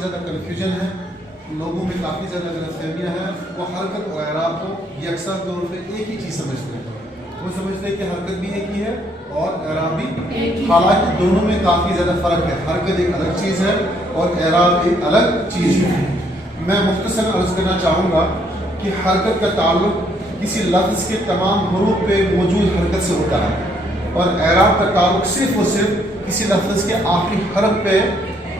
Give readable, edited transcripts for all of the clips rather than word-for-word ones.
ज़्यादा कन्फ्यूजन है, लोगों में काफ़ी ज़्यादा गलतफहमियाँ हैं। वो हरकत और एराब को यकसा तौर पे एक ही चीज़ समझते हैं। वो समझते हैं कि हरकत भी एक ही है और एराब भी, हालांकि दोनों में काफ़ी ज़्यादा फ़र्क है। हरकत एक अलग चीज़ है और एराब एक अलग चीज़ है। मैं मुख्तसर अर्ज़ करना चाहूँगा कि हरकत का ताल्लुक किसी लफ्ज़ के तमाम हुरूफ पे मौजूद हरकत से होता है और एराब का ताल्लुक सिर्फ़ और सिर्फ किसी लफ्ज़ के आखिरी हरफ पे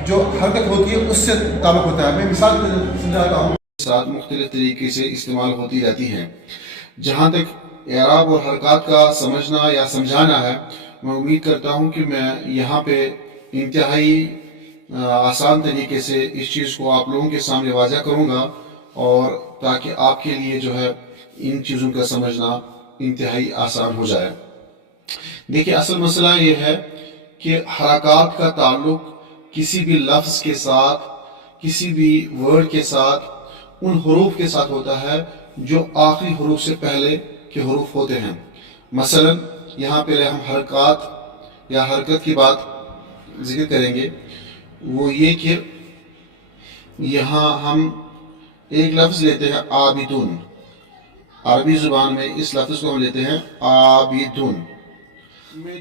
जो हरकत होती है उससे ताल्लुक होता है। मैं मिसाल समझाता हूँ, साथ मुख्तलिफ तरीके से इस्तेमाल होती रहती हैं। जहाँ तक एराब और हरकत का समझना या समझाना है, मैं उम्मीद करता हूँ कि मैं यहाँ पे इंतहाई आसान तरीके से इस चीज़ को आप लोगों के सामने वाज़ा करूँगा और ताकि आपके लिए जो है इन चीज़ों का समझना इंतहाई आसान हो जाए। देखिए, असल मसला ये है कि हरकत का ताल्लुक किसी भी लफ्ज़ के साथ, किसी भी वर्ड के साथ, उन हुरूफ के साथ होता है जो आखिरी हुरूफ से पहले के हुरूफ होते हैं। मसलन यहाँ पे हम हरकत या हरकत की बात जिक्र करेंगे, वो ये कि यहाँ हम एक लफ्ज़ लेते हैं आबिदुन। अरबी ज़ुबान में इस लफ्ज़ को हम लेते हैं आबिदुन।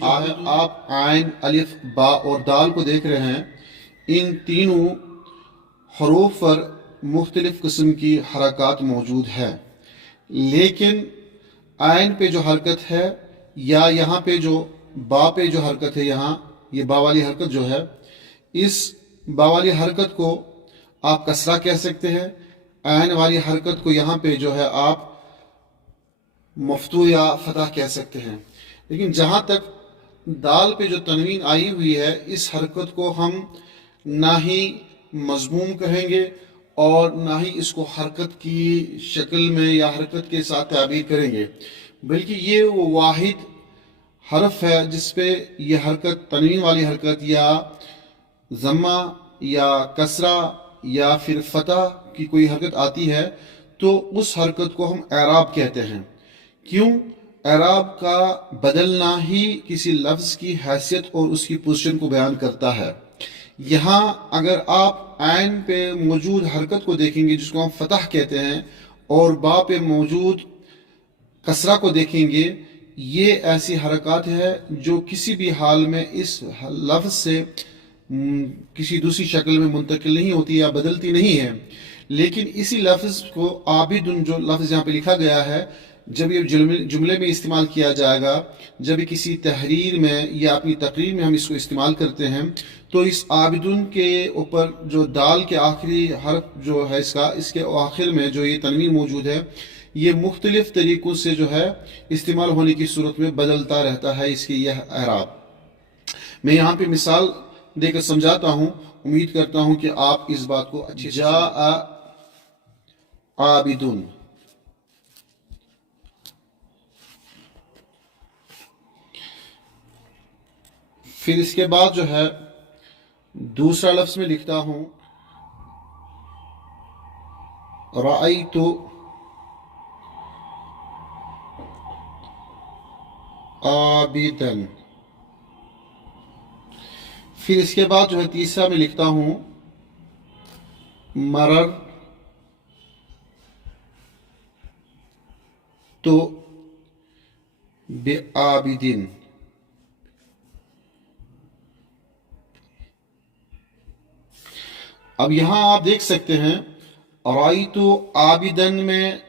आप आइन, अलिफ, बा और दाल को देख रहे हैं। इन तीनों हरूफ पर मुख्तलिफ किस्म की हरकत मौजूद है, लेकिन आइन पे जो हरकत है या यहाँ पे जो बा पे जो हरकत है, यहाँ ये बा वाली हरकत जो है, इस बा वाली हरकत को आप कसरा कह सकते हैं। आइन वाली हरकत को यहाँ पे जो है आप मफ्तू या फतह कह सकते हैं। लेकिन जहाँ तक दाल पे जो तनवीन आई हुई है, इस हरकत को हम ना ही मज़मूम कहेंगे और ना ही इसको हरकत की शक्ल में या हरकत के साथ ताबीर करेंगे, बल्कि ये वो वाहिद हरफ है जिस पे ये हरकत, तनवीन वाली हरकत या ज़म्मा या कसरा या फिर फतह की कोई हरकत आती है तो उस हरकत को हम एराब कहते हैं। क्यों? एराब का बदलना ही किसी लफ्ज़ की हैसियत और उसकी पोजीशन को बयान करता है। यहाँ अगर आप आइन पे मौजूद हरकत को देखेंगे जिसको हम फतह कहते हैं और बा पे मौजूद कसरा को देखेंगे, ये ऐसी हरकत है जो किसी भी हाल में इस लफ्ज़ से किसी दूसरी शक्ल में मुंतकिल नहीं होती या बदलती नहीं है। लेकिन इसी लफ्ज़ को आबिदुन जो लफ्ज़ यहाँ पे लिखा गया है, जब ये जुमले में इस्तेमाल किया जाएगा, जब किसी तहरीर में या अपनी तकरीर में हम इसको इस्तेमाल करते हैं, तो इस आबिदुन के ऊपर जो दाल के आखिरी हर्फ जो है इसके आखिर में जो ये तनवीन मौजूद है, ये मुख्तलिफ तरीक़ों से जो है इस्तेमाल होने की सूरत में बदलता रहता है इसकी यह एराब। मैं यहाँ पे मिसाल देकर समझाता हूँ, उम्मीद करता हूँ कि आप इस बात को अच्छे जा आबिदुन, फिर इसके बाद जो है दूसरा लफ्ज़ में लिखता हूँ राअयतु आबिदन, फिर इसके बाद जो है तीसरा में लिखता हूँ मरर तो बेआबिदिन। अब यहाँ आप देख सकते हैं राइतु आबिदन में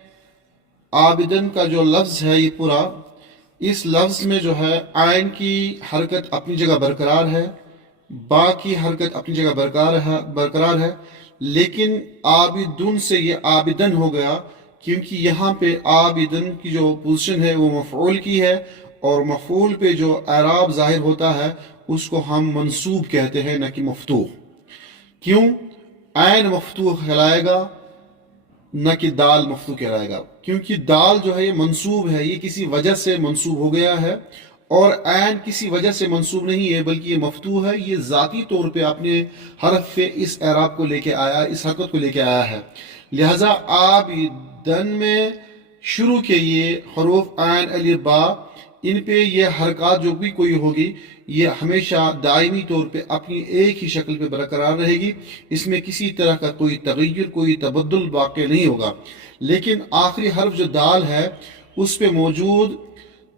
आबिदन का जो लफ्ज़ है, ये पूरा इस लफ्ज़ में जो है आइन की हरकत अपनी जगह बरकरार है, बा की हरकत अपनी जगह बरकरार है, लेकिन आबिदुन से ये आबिदन हो गया क्योंकि यहाँ पे आबिदन की जो पोजीशन है वो मफ़ऊल की है और मफ़ऊल पे जो एराब ज़ाहिर होता है उसको हम मंसूब कहते हैं, न कि मफ्तूह। क्यों? आइन मफ्तूह कहलाएगा न कि दाल मफ्तूह कहलाएगा, क्योंकि दाल जो है ये मंसूब है, ये किसी वजह से मंसूब हो गया है और आइन किसी वजह से मंसूब नहीं है बल्कि ये मफ्तूह है। ये ज़ाती तौर पे अपने हरफ पे इस एराब को लेके आया, इस हरकत को लेके आया है। लिहाजा आबिदन में शुरू के ये हरूफ आइन अलिफ बा, इन पे ये हरकत जो भी कोई होगी ये हमेशा दायमी तौर पे अपनी एक ही शक्ल पे बरकरार रहेगी, इसमें किसी तरह का कोई तगय्युर कोई तबद्दुल वाक़ नहीं होगा। लेकिन आखिरी हर्फ जो दाल है उस पे मौजूद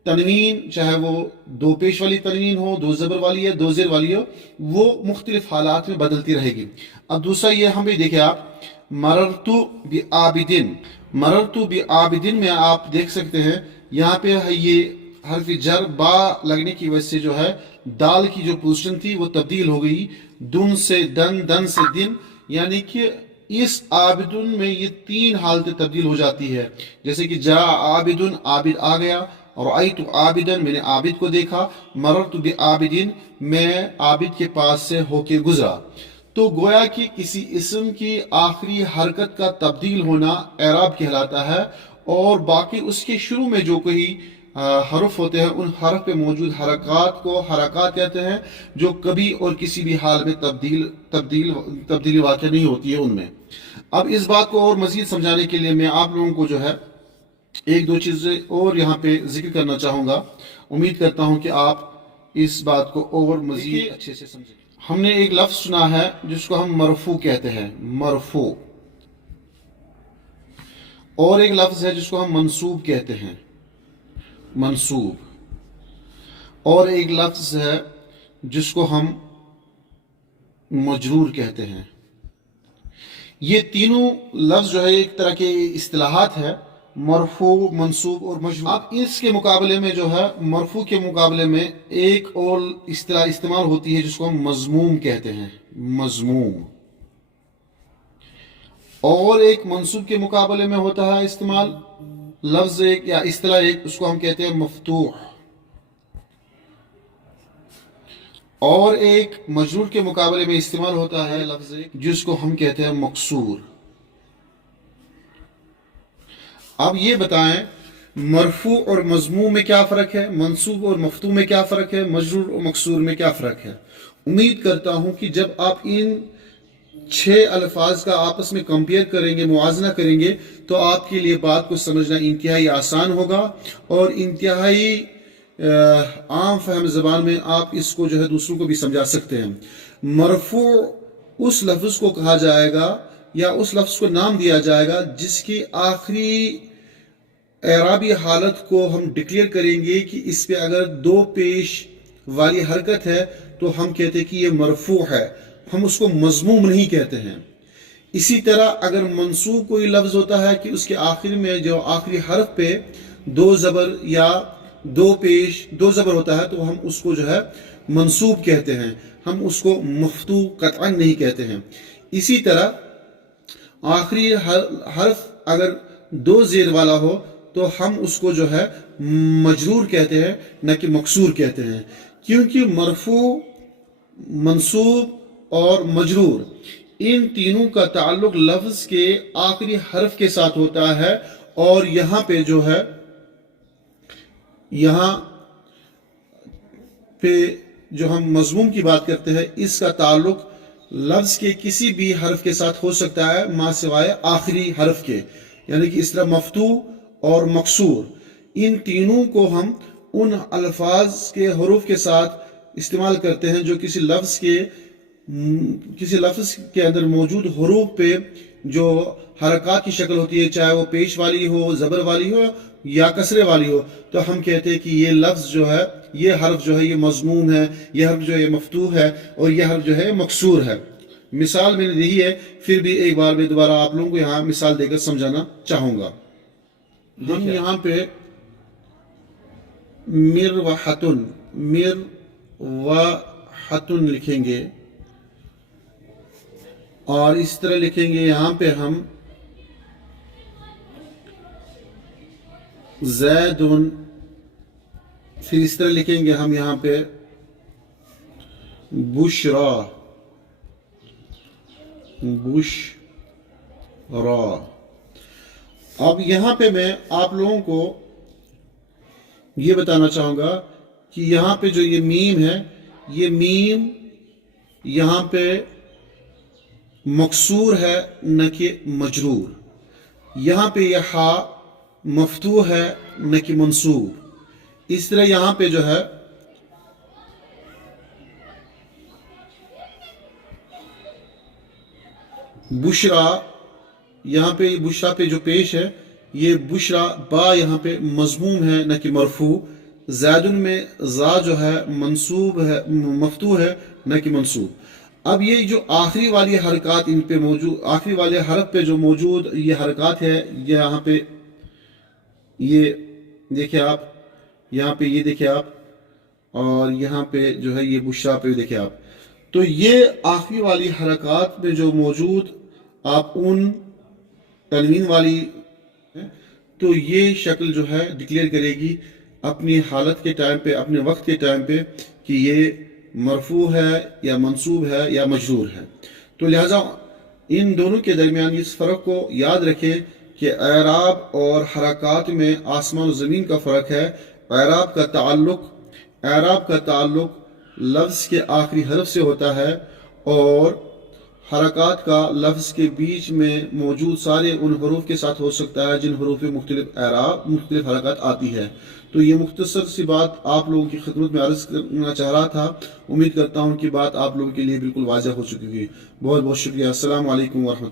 तनवीन, चाहे वो दो पेश वाली तनवीन हो, दो ज़बर वाली है, दो ज़ेर वाली हो, वो मुख्तलिफ हालात में बदलती रहेगी। अब दूसरा ये हमें देखिए आप मररतु बि आबिदिन, मररतु बि आबिदिन में आप देख सकते हैं यहाँ पे है ये हर्फ जर बा लगने की वजह से जो है दाल की जो पोजीशन थी वो तब्दील हो गई दुन से दन, दन से दिन, यानी कि इस आबिदुन में ये तीन हालतें तब्दील हो जाती है। जैसे कि जा आबिदुन, आबिद आ गया, और आई तो आबिदन, मैंने आबिद को देखा, मररतु बि आबिदिन, मैं आबिद के पास से होके गुजरा। तो गोया कि किसी इस्म की आखिरी हरकत का तब्दील होना एराब कहलाता है, और बाकी उसके शुरू में जो कोई हरफ होते हैं उन हरफ पे मौजूद हरकत को हरकत कहते हैं, जो कभी और किसी भी हाल में तब्दीली वाक़ नहीं होती है उनमें। अब इस बात को और मज़ीद समझाने के लिए मैं आप लोगों को जो है एक दो चीज़ें और यहाँ पे जिक्र करना चाहूँगा। उम्मीद करता हूँ कि आप इस बात को और मज़ीद अच्छे से समझें। हमने एक लफ्ज़ सुना है जिसको हम मरफू कहते हैं, मरफू, और एक लफ्ज़ है जिसको हम मंसूब कहते हैं, मंसूब, और एक लफ्ज़ है जिसको हम मजरूर कहते हैं। ये तीनों लफ्ज़ जो है एक तरह के इस्तिलाहात है, मरफू, मंसूब और मजरूर। अब इसके मुकाबले में जो है मरफू के मुकाबले में एक और इस्तिलाह इस्तेमाल होती है जिसको हम मज़मूम कहते हैं, मज़मूम, और एक मंसूब के मुकाबले में होता है इस्तेमाल लफ्ज़ एक या इस्तिलाह एक, उसको हम कहते हैं मफ्तूह, और एक मजरूर के मुकाबले में इस्तेमाल होता है लफ्ज़ एक जिसको हम कहते हैं मकसूर। अब ये बताएं मरफू और मज़मूम में क्या फ़र्क है, मंसूब और मफ्तू में क्या फ़र्क है, मजरूर और मकसूर में क्या फ़र्क है। उम्मीद करता हूँ कि जब आप इन 6 अल्फाज का आपस में कंपेयर करेंगे, मुआजना करेंगे, तो आपके लिए बात को समझना इंतहाई आसान होगा, और इंतहाई आम फहम ज़बान में आप इसको जो है दूसरों को भी समझा सकते हैं। मरफू उस लफ्ज़ को कहा जाएगा या उस लफ्ज़ को नाम दिया जाएगा जिसकी आखिरी एराबी हालत को हम डिक्लेयर करेंगे कि इस पे अगर दो पेश वाली हरकत है तो हम कहते हैं कि ये मरफू है, हम उसको मज़मूम नहीं कहते हैं। इसी तरह अगर मंसूब कोई लफ्ज़ होता है कि उसके आखिर में जो आखिरी हरफ पे दो ज़बर या दो पेश दो ज़बर होता है तो हम उसको जो है मंसूब कहते हैं, हम उसको मफ्तू कतअन नहीं कहते हैं। इसी तरह आखिरी हरफ अगर दो ज़ेर वाला हो तो हम उसको जो है मजरूर कहते हैं, न कि मकसूर कहते हैं, क्योंकि मरफू, मंसूब और मजरूर इन तीनों का ताल्लुक लफ्ज़ के आखिरी हरफ के साथ होता है, और यहाँ पे जो है यहाँ पे जो हम मज़मूम की बात करते हैं इसका ताल्लुक लफ्ज़ के किसी भी हरफ के साथ हो सकता है मा सिवाय आखिरी हरफ के, यानी कि इस तरह मफ्तू और मकसूर इन तीनों को हम उन अल्फाज के हरूफ के साथ इस्तेमाल करते हैं जो किसी लफ्ज़ के अंदर मौजूद हरूफ पे जो हरकत की शक्ल होती है, चाहे वो पेश वाली हो, ज़बर वाली हो या कसरे वाली हो, तो हम कहते हैं कि ये लफ्ज़ जो है, ये हर्फ जो है ये मज़मूम है, ये हर्फ जो है मफ्तूह है, और ये हर्फ जो है मकसूर है। मिसाल मैंने दी है, फिर भी एक बार मैं दोबारा आप लोगों को यहाँ मिसाल देकर समझाना चाहूँगा। हम यहाँ पे मिरवहतुन, मिरवहतुन लिखेंगे, और इस तरह लिखेंगे यहाँ पे हम ज़ैदुन, फिर इस तरह लिखेंगे हम यहाँ पे बुशरा, बुशरा। अब यहाँ पे मैं आप लोगों को ये बताना चाहूँगा कि यहाँ पे जो ये मीम है, ये मीम यहाँ पे मकसूर है न कि मजरूर। यहाँ पे यह हा मफ्तूह है न कि मंसूब। इस तरह यहाँ पे जो है बुशरा, यहाँ पे बुशरा पे जो पेश है, ये बुशरा बा यहाँ पे मजमूम है न कि मरफू। ज़ैदुन में ज़ा जो है मंसूब है, मफ्तू है न कि मंसूब। अब ये जो आखिरी वाली हरकत इन पे मौजूद, आखिरी वाले हरफ पे जो मौजूद ये हरकत है, ये यहाँ पे ये देखिए आप, यहाँ पे ये देखिए आप, और यहाँ पे जो है ये बुशरा पे देखिए आप। तो ये आखिरी वाली हरकत में जो मौजूद आप उन तनवीन वाली है, तो ये शक्ल जो है डिक्लेयर करेगी अपनी हालत के टाइम पे, अपने वक्त के टाइम पे, कि ये मरफू है या मंसूब है या मजरूर है। तो लिहाजा इन दोनों के दरमियान इस फ़र्क को याद रखें कि एराब और हरकत में आसमान और ज़मीन का फ़र्क है। एराब का ताल्लुक लफ्ज़ के आखिरी हरफ से होता है, और हरकत का लफ्ज़ के बीच में मौजूद सारे उन हरूफ के साथ हो सकता है जिन हरूफ में मुख्तलिफ एराब, मुख्तलिफ हरकत आती है। तो ये मुख्तसर सी बात आप लोगों की खिदमत में अर्ज़ करना चाह रहा था। उम्मीद करता हूँ कि बात आप लोगों के लिए बिल्कुल वाज़ेह हो चुकी है। बहुत बहुत शुक्रिया। अस्सलाम वालेकुम व रहमतुल्लाह।